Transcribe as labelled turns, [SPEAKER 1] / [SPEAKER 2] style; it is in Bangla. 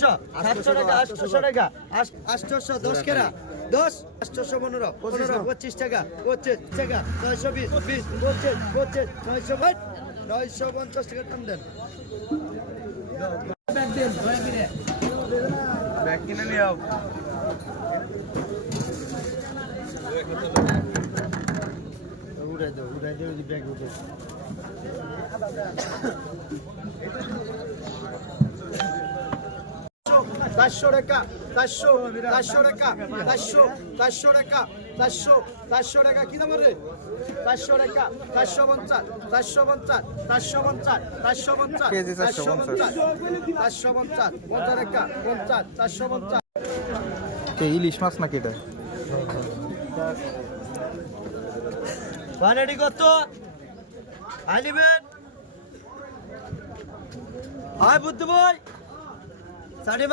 [SPEAKER 1] সাতশো সাতশো টাকা আটশোশো টাকা। আটশোশো দশ কেরা? দশ আটশোশো পনেরো পনেরো পঁচিশ টাকা। পঁচিশ টাকা নয়শো বিশ বিশ পঁচিশ পঁচিশ নয়শো ষাট নয়শো পঞ্চাশ টাকা দাম দেন।
[SPEAKER 2] ব্যাগ কিনে নিয়ে আও।
[SPEAKER 1] উড়ে দে উড়ে ব্যাগ উঠে চারশো টাকা চারশো চারশো টাকা চারশো চারশো টাকা চারশো চারশো টাকা কি দাম রে চারশো টাকা চারশো পঞ্চাশ চারশো পঞ্চাশ চারশো পঞ্চাশ চারশো পঞ্চাশ
[SPEAKER 2] চারশো পঞ্চাশ।
[SPEAKER 1] চারশো পঞ্চাশ পঞ্চাশ টাকা পঞ্চাশ চারশো পঞ্চাশ
[SPEAKER 2] কে ইলিশ মাছ নাকি এটা
[SPEAKER 1] ভাড়াটি কত আনিবেন হাই বুদ্ধ ভাই সাড়ে